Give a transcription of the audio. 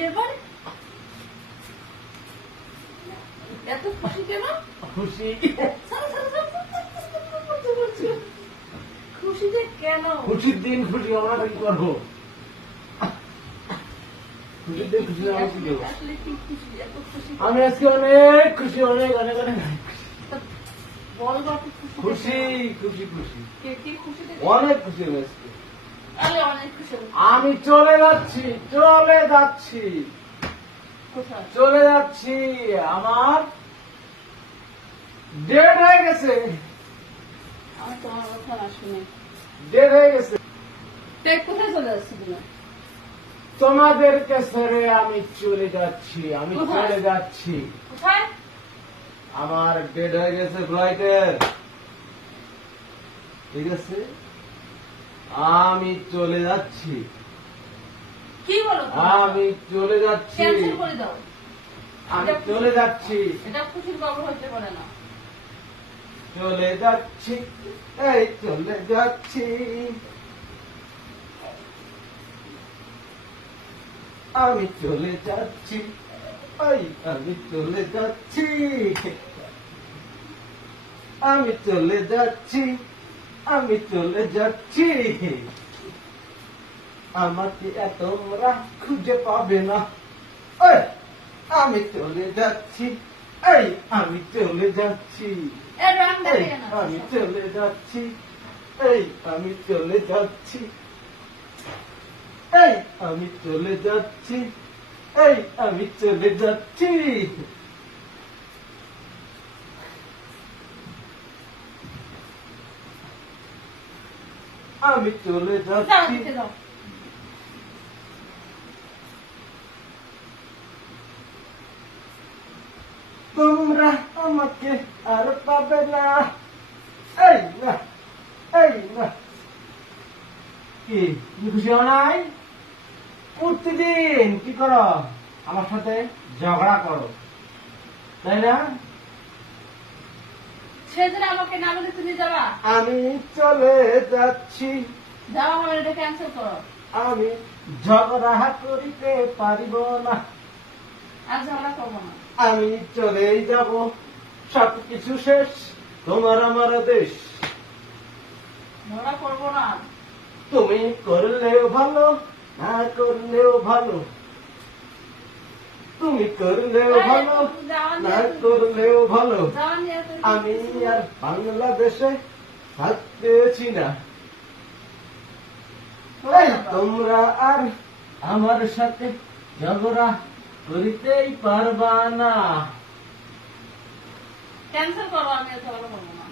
এরপরে এত খুশি কেন? খুশি খুশিতে কেন? খুশির দিন খুশি আমরা কি করবো? খুশির দিন খুশি আমরা কি করবো? আসলে কি খুশি? এত খুশি আমি আজকে অনেক খুশি, অনেক অনেক অনেক বল বাপু খুশি খুশি খুশি খুশি কে খুশিতে অনেক খুশি হয়েছে। তাহলে অনেক খুশি আমি চলে যাচ্ছি, চলে যাচ্ছি, কোথায়? চলে যাচ্ছি। আমার ডেট হয়ে গেছে, আমার তোমার কথা না শুনে ডেট হয়ে গেছে। দেখ কোথায় চলে যাচ্ছি তুমি? তোমাদেরকে ছেড়ে আমি চলে যাচ্ছি, আমি কোথায়? চলে যাচ্ছি। কোথায়? আমার ডেট হয়ে গেছে ফ্লাইটের, ঠিক আছে? আমি চলে যাচ্ছি, কি বলো তুমি? আমি চলে যাচ্ছি, ক্যান্সেল করে দাও। আমি চলে যাচ্ছি, এটা খুশির খবর হতে পারে না। চলে যাচ্ছি, এই চলে যাচ্ছি। আমি চলে যাচ্ছি, এই আমি চলে যাচ্ছি, আমি চলে যাচ্ছি, আমি চলে যাচ্ছি। আমাকে তোমরা খুঁজে পাবে না। এই, আমি চলে যাচ্ছি, এই আমি চলে যাচ্ছি, এর রং এই দেখে না। আমি চলে যাচ্ছি, এই আমি চলে যাচ্ছি, এই আমি চলে যাচ্ছি, এই আমি চলে যাচ্ছি। আমি চলে যাও যাচ্ছি, দিতে দাও। তোমরা আমাকে আর পাবে না। এই না, এই না। কি তুমি খুশি হও নাই? প্রতিদিন কি করো? আমার সাথে ঝগড়া করো, তাই না? সেদিন আমাকে না বলে তুমি যাবা? আমি চলে যাচ্ছি, যাও আমার এটা ক্যান্সেল করো। আমি ঝগড়া করিতে পারিব না। আর ঝগড়া করবো না। আমি চলেই যাব, সবকিছু শেষ, তোমার আমার দেশ। ঝগড়া করবো না। তুমি করলেও ভালো, না করলেও ভালো। তুমি করলেও ভালো, না করলেও ভালো। যাওয়া নিয়ে তো আমি আর বাংলাদেশে থাকতেছি না। এই তোমরা আর আমার সাথে ঝগড়া করিতেই পারবা না। ক্যান্সেল করো, আমি আর ঝগড়া করবো না।